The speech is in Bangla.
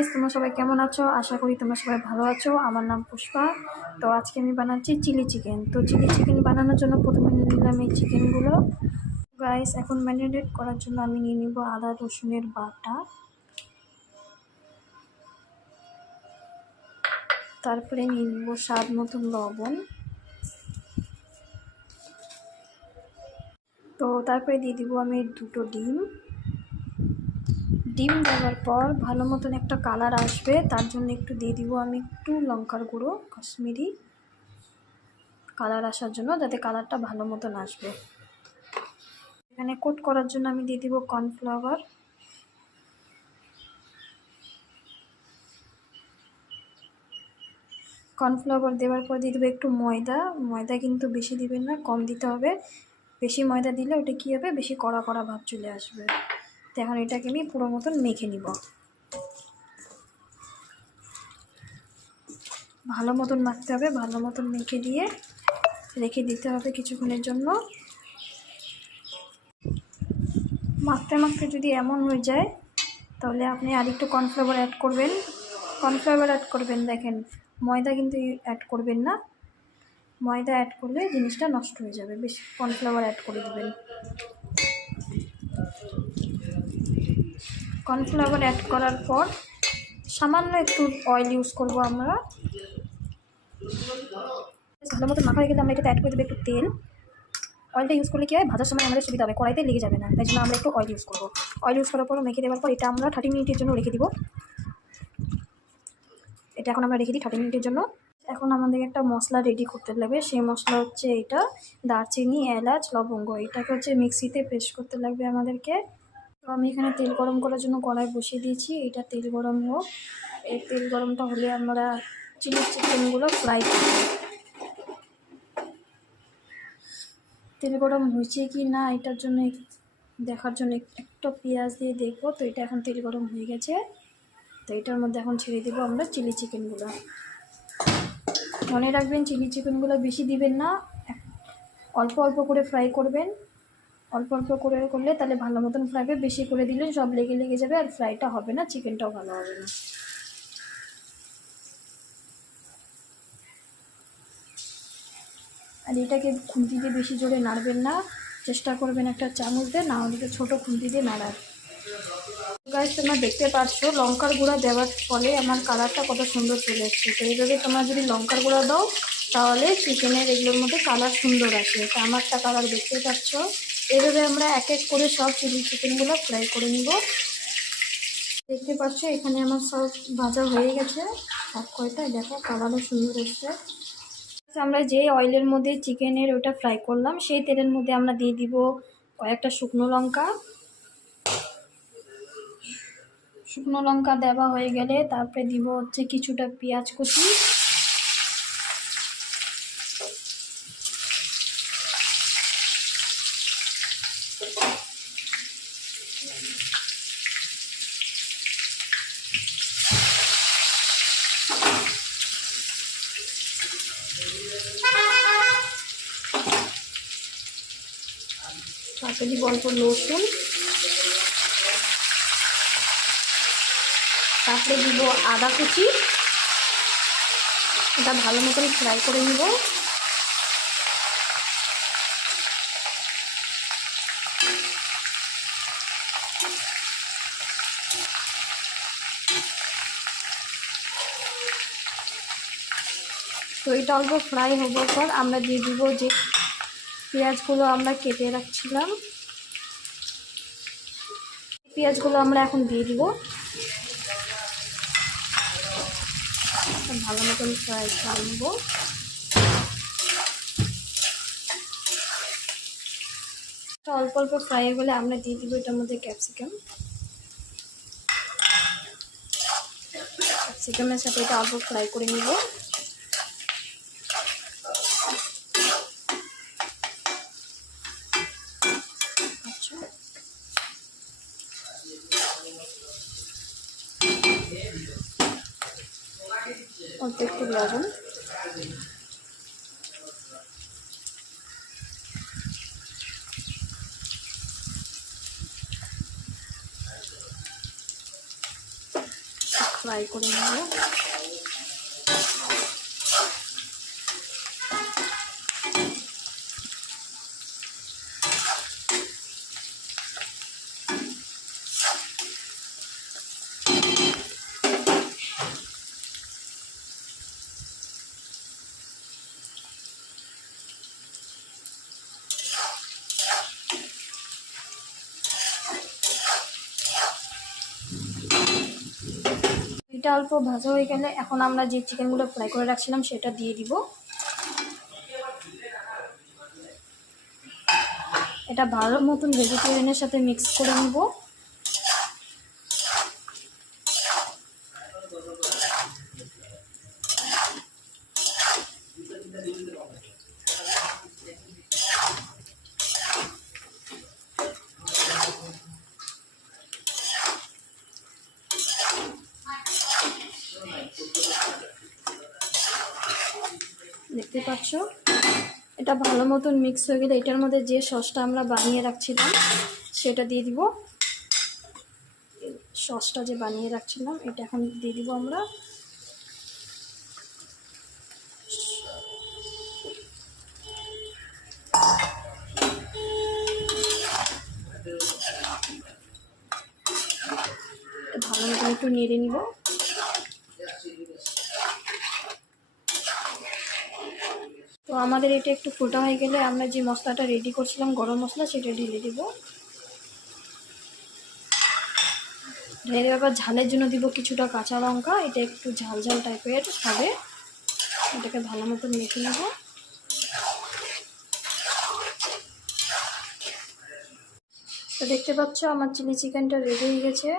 গাইস, তোমরা সবাই কেমন আছো? আশা করি তোমরা সবাই ভালো আছো। আমার নাম পুষ্পা। তো আজকে আমি বানাচ্ছি চিলি চিকেন। তো চিলি চিকেন বানানোর জন্য প্রথমে নিয়ে নিলাম এই চিকেনগুলো। গাইস, এখন ম্যারিনেট করার জন্য আমি নিয়ে নিব আদা রসুনের বাটা, তারপরে নিয়ে নিব স্বাদ মতন লবণ। তো তারপরে দিয়ে দিব আমি 2টো ডিম। ডিম দেওয়ার পর ভালো মতন একটা কালার আসবে, তার জন্য একটু দিয়ে দিব আমি একটু লঙ্কার গুঁড়ো, কাশ্মীরি কালার আসার জন্য, যাতে কালারটা ভালো মতন আসবে। এখানে কোট করার জন্য আমি দিয়ে দিব কর্নফ্লাওয়ার। কর্নফ্লাওয়ার দেওয়ার পর দিয়ে দেবো একটু ময়দা। ময়দা কিন্তু বেশি দিবেন না, কম দিতে হবে। বেশি ময়দা দিলে ওটা কী হবে, বেশি কড়া কড়া ভাব চলে আসবে। তো এখন এটাকে আমি পুরো মতন মেখে নিব। ভালো মতন মাখতে হবে, ভালো মতন মেখে দিয়ে রেখে দিতে হবে কিছুক্ষণের জন্য। মাখতে মাখতে যদি এমন হয়ে যায়, তাহলে আপনি আরেকটু কর্নফ্লাওয়ার অ্যাড করবেন। কর্নফ্লাওয়ার অ্যাড করবেন, দেখেন ময়দা কিন্তু অ্যাড করবেন না। ময়দা অ্যাড করলে জিনিসটা নষ্ট হয়ে যাবে, বেশি কর্নফ্লাওয়ার অ্যাড করে দেবেন। কর্নফ্লাওয়ার অ্যাড করার পর সামান্য একটু অয়েল ইউজ করব আমরা। ভালো মতো মাখা হয়ে গেলে আমরা এটাতে অ্যাড করে দেবো একটু তেল। অয়েলটা ইউজ করলে কী হয়, ভাজার সময় আমাদের সুবিধা হবে, কড়াইতে লেগে যাবে না। তাই জন্য আমরা একটু অয়েল ইউজ করবো। অয়েল ইউজ করার পর মেখে দেওয়ার পর এটা আমরা 30 মিনিটের জন্য রেখে দিব। এটা এখন আমরা রেখে দিই 30 মিনিটের জন্য। এখন আমাদের একটা মশলা রেডি করতে লাগবে। সেই মশলা হচ্ছে এটা দারচিনি, এলাচ, লবঙ্গ। এটাকে হচ্ছে মিক্সিতে পেস্ট করতে লাগবে আমাদেরকে। তো আমি এখানে তেল গরম করার জন্য কড়াই বসিয়ে দিয়েছি। এটা তেল গরম হোক। এই তেল গরমটা হলে আমরা চিলি চিকেনগুলো ফ্রাই করব। তেল গরম হয়েছে কি না এটার জন্য দেখার জন্য একটা পেঁয়াজ দিয়ে দেখবো। তো এটা এখন তেল গরম হয়ে গেছে। তো এটার মধ্যে এখন ছেড়ে দেবো আমরা চিলি চিকেনগুলো। মনে রাখবেন, চিলি চিকেনগুলো বেশি দিবেন না, অল্প অল্প করে ফ্রাই করবেন। অল্প অল্প করে করলে তাহলে ভালো মতন ফ্রাই হবে। বেশি করে দিলে সব লেগে লেগে যাবে, আর ফ্রাইটা হবে না, চিকেনটাও ভালো হবে না। আর এটাকে খুন্তি দিয়ে বেশি জোরে নাড়বেন না, চেষ্টা করবেন একটা চামচ দিয়ে, না হলে ছোটো খুন্তি দিয়ে নাড়ার। গাইস, তোমরা দেখতে পাচ্ছ লঙ্কার গুঁড়া দেওয়ার ফলে আমার কালারটা কত সুন্দর চলে এসছে। তো এইভাবে তোমরা যদি লঙ্কার গুঁড়া দাও, তাহলে চিকেনের এগুলোর মধ্যে কালার সুন্দর আসে। তো আমারটা কালার দেখতে পাচ্ছ। এইভাবে আমরা এক এক করে সব চিলি চিকেনগুলো ফ্রাই করে নিব। দেখতে পাচ্ছ এখানে আমার সব ভাজা হয়ে গেছে সব কয়টা। দেখো কালারও সুন্দর এসছে। আমরা যে অয়েলের মধ্যে চিকেনের ওটা ফ্রাই করলাম, সেই তেলের মধ্যে আমরা দিয়ে দিব কয়েকটা শুকনো লঙ্কা। শুকনো লঙ্কা দেওয়া হয়ে গেলে তারপরে দিব হচ্ছে কিছুটা পেঁয়াজ কুচি। তারপরে দিব অল্প রসুন। তারপরে দিব আদা কুচি। এটা ভালো মতন ফ্রাই করে নিব। তো এটা অল্প ফ্রাই হবার পর আমরা দিয়ে দিব যে পেঁয়াজগুলো আমরা কেটে রাখছিলাম। পেঁয়াজগুলো আমরা এখন দিয়ে দিব। ভালো মতন ফ্রাই করে নেব। অল্প অল্প ফ্রাই হয়ে গেলে আমরা দিয়ে দিব এটার মধ্যে ক্যাপসিকাম। ক্যাপসিকামের সাথে এটা অল্প ফ্রাই করে নিব। অল্প একটু লবণ। ফ্রাই করে নেব। এটা অল্প ভাজা হয়ে গেলে এখন আমরা যে চিকেনগুলো ফ্রাই করে রাখছিলাম সেটা দিয়ে দিব। এটা ভালো মতন ভেজিটেরিয়ানের সাথে মিক্স করে নেব। দেখতে পাচ্ছ এটা ভালো মতন মিক্স হয়ে গেলে এটার মধ্যে যে সসটা আমরা বানিয়ে রাখছিলাম সেটা দিয়ে দিব। সসটা যে বানিয়ে রাখছিলাম এটা এখন দিয়ে দিব আমরা। ভালো মতো একটু নেড়ে নিব। তো আমাদের এটা একটু ফোটা হয়ে গেলে আমরা যে মশলাটা রেডি করছিলাম গরম মশলা সেটা ঢেলে দিব। ঢেলে আবার ঝালের জন্য দিব কিছুটা কাঁচা লঙ্কা, এটা একটু ঝাল ঝাল টাইপের হবে। এটাকে ভালো মতো মেখে নেব। তো দেখতে পাচ্ছ আমার চিলি চিকেনটা রেডি হয়ে গেছে।